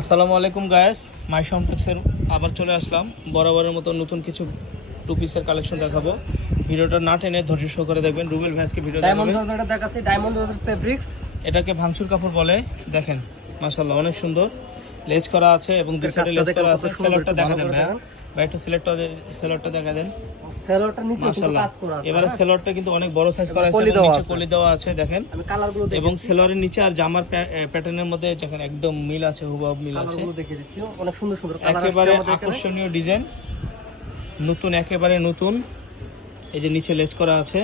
আসসালামু আলাইকুম গায়েস মাই সম্পেক্সের আবার চলে আসলাম। বরাবরের মতো নতুন কিছু টু পিসের কালেকশন দেখাবো। ভিডিওটা না টেনে ধৈর্য সহকারে দেখবেন। রুবেল ভ্যাসকে ভিডিও ডায়মন্ড রোজারটা দেখাচ্ছি ডায়মন্ড রোজার ফেব্রিক্স এটাকে ভাঙচুর কাপড় বলে। দেখেন মাশাআল্লাহ অনেক সুন্দর। লেজ করা আছে এবং দুই সাইডে লেজ করা আছে। সেলরটা দেখা ভালো দেখান। একটু সেলরটা দেখা দেন। সেলরটা নিচে কাজ করা আছে এবারে? সেলরটা কিন্তু অনেক বড় সাইজ করা আছে কলি এবং দেওয়া নিচে কলি দেওয়া আছে দেখেন। আমি কালারগুলো এবং সেলরের নিচে আর জামার প্যাটার্নের মধ্যে একদম মিল আছে হুবহু মিল আছে। কালারগুলো দেখিয়ে দিচ্ছি। অনেক সুন্দর সুন্দর কালার একেবারে আকর্ষণীয় ডিজাইন নতুন একেবারে নতুন। এই যে নিচে লেস করা আছে।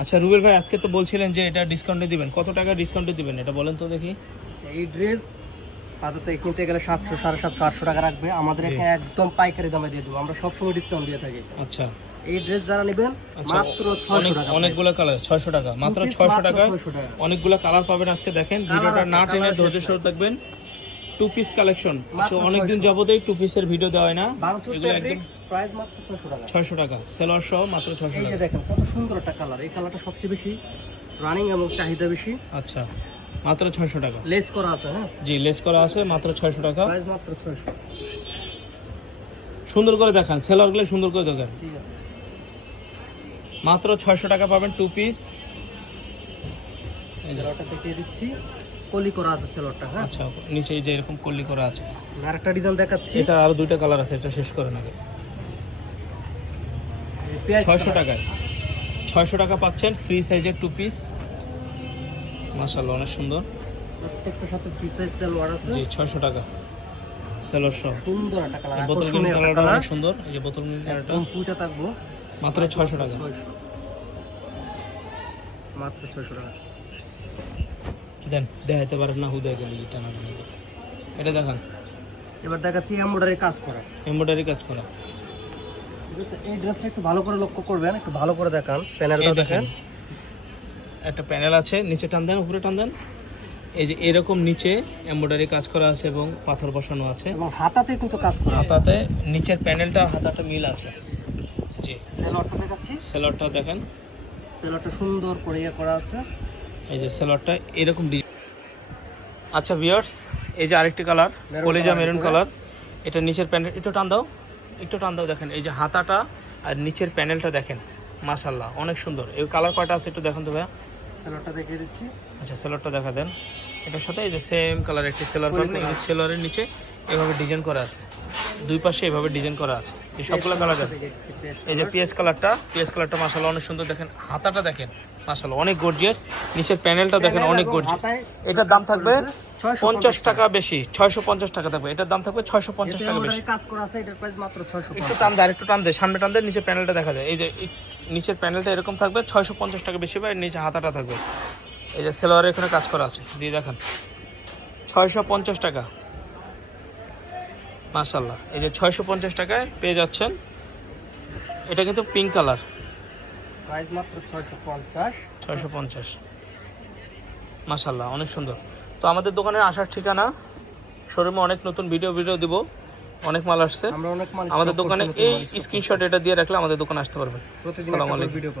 আচ্ছা রুবেল ভাই আজকে তো বলছিলেন যে এটা ডিসকাউন্টে দিবেন। কত টাকা ডিসকাউন্টে দিবেন? এটা বলেন তো দেখি। আচ্ছা, এই ড্রেস বাজার থেকে কিনতে গেলে সাতশো সাড়ে সাতশো আটশো টাকা রাখবে। আমাদের এখানে একদম পাইকারি দামে দিয়ে দেবো। আমরা সবসময় ডিসকাউন্ট দিয়ে থাকি। আচ্ছা। এই ড্রেস যারা নেবেন আচ্ছা, মাত্র ছয়শো অনেক টাকা অনেকগুলো কালার ছয়শো টাকা মাত্র ছয়শো টাকা 600 টাকা। অনেকগুলো কালার পাবেন আজকে দেখেন ভিডিওটা না টেনে ধৈর্য সহ দেখবেন টু পিস কালেকশন অনেকদিন 600 যাবতই টু পিসের ভিডিও দেওয়া হয় না। এগুলো একদম প্রাইস মাত্র টাকা। সেলর সহ মাত্র ছয়শো এই যে টাকা। দেখেন কত সুন্দর একটা কালার এই কালারটা সবচেয়ে বেশি রানিং এবং চাহিদা বেশি। আচ্ছা। মাত্র ছয়শো টাকা। লেস করা আছে হ্যাঁ? জি লেস করা আছে মাত্র ছয়শো টাকা। প্রাইস মাত্র ছয়শো। সুন্দর করে দেখান সেলারগুলো সুন্দর করে দেখান। ঠিক আছে। মাত্র ছয়শো টাকা পাবেন টু পিস দেখিয়ে দিচ্ছি। কলি করা আছে সেলরটা হ্যাঁ? আচ্ছা নিচে এই যে এরকম কল্লি করা আছে। আমি আরেকটা ডিজাইন দেখাচ্ছি। এটা আরও দুইটা কালার আছে এটা শেষ করে নেবে পেঁয়াজ ছয়শো colour। টাকায়। ছয়শো টাকা পাচ্ছেন ফ্রি সাইজের টু পিস মাসাল্লাহ অনেক সুন্দর। প্রত্যেকটার সাথে ফ্রি সাইজ সেলওয়ার আছে? জি ছয়শো টাকা। সেলর সহ। সুন্দর একটা কালার বোতল গ্রিন কালারটা অনেক সুন্দর। এই যে বোতল গ্রিন কালারটা একদম ফুলটা থাকব। মাত্র ছয়শো টাকা। ছয়শো মাত্র ছয়শো টাকা। দেন দেখাইতে পারেন না হুদয় গেলে এটা না এটা দেখান। এবার দেখাচ্ছি এমব্রয়ডারি কাজ করা। এমব্রয়ডারি কাজ করা। এই ড্রেসটা একটু ভালো করে লক্ষ্য করবেন একটু ভালো করে দেখান। প্যানেলটা দেখেন। একটা প্যানেল আছে নিচে টান দেন উপরে টান দেন। এই যে এরকম নিচে এমব্রয়ডারি কাজ করা আছে এবং পাথর বসানো আছে। এবং হাতাতে কিন্তু কাজ করা আছে। হাতাতে নিচের প্যানেলটা হাতাটা মিল আছে। জি। সেলরটা দেখাচ্ছি। সেলরটা দেখেন। সেলরটা সুন্দর করে ইয়ে করা আছে। এই যে সেলরটা এরকম আচ্ছা ভিউয়ার্স এই যে আরেকটি কালার কলেজা মেরুন কালার এটা নিচের প্যানেল একটু টান দাও একটু টান দাও দেখেন। এই যে হাতাটা আর নিচের প্যানেলটা দেখেন। মাশাল্লাহ অনেক সুন্দর। এই কালার কয়টা আছে একটু দেখেন তো ভাইয়া। সেলরটা দেখিয়ে দিচ্ছি। আচ্ছা সেলরটা দেখা দেন। এটার সাথে এই যে সেম কালার একটি সেলার পাবেন। এই সেলরের নিচে এভাবে ডিজাইন করা আছে। দুই পাশে এভাবে ডিজাইন করা আছে। এই সবগুলো কালার পেস্ট এই যে পিএস কালারটা পিএস কালারটা মাশাআল্লাহ অনেক সুন্দর দেখেন। হাতাটা দেখেন মাশাআল্লাহ অনেক গর্জিয়াস নিচের প্যানেলটা দেখেন অনেক গর্জিয়াস এটার দাম থাকবে পঞ্চাশ টাকা বেশি ছয়শো পঞ্চাশ টাকা থাকবে। এটার দাম থাকবে ছয়শো পঞ্চাশ টাকা বেশি। কাজ করা আছে এটার প্রাইস মাত্র 650 একটু টান দে আর একটু টান দে সামনে টান দে নিচে প্যানেলটা দেখা যায়। এই যে নিচের প্যানেলটা এরকম থাকবে ছয়শো পঞ্চাশ টাকা বেশি বা নিচে হাতাটা থাকবে। এই যে সেলোয়ারের এখানে কাজ করা আছে। দিয়ে দেখেন। ছয়শো পঞ্চাশ টাকা। মাশাল্লাহ এই যে ছয়শো পঞ্চাশ টাকায় পেয়ে যাচ্ছেন। এটা কিন্তু পিঙ্ক কালার প্রাইস মাত্র 650 ছয়শো পঞ্চাশ। মাশাল্লাহ অনেক সুন্দর। তো আমাদের দোকানের আসার ঠিকানা শোরুমে অনেক নতুন ভিডিও ভিডিও দিব। অনেক মাল আসছে। আমাদের দোকানে এই স্ক্রিনশট এটা দিয়ে রাখলে আমাদের দোকানে আসতে পারবেন। প্রতিদিন ভিডিও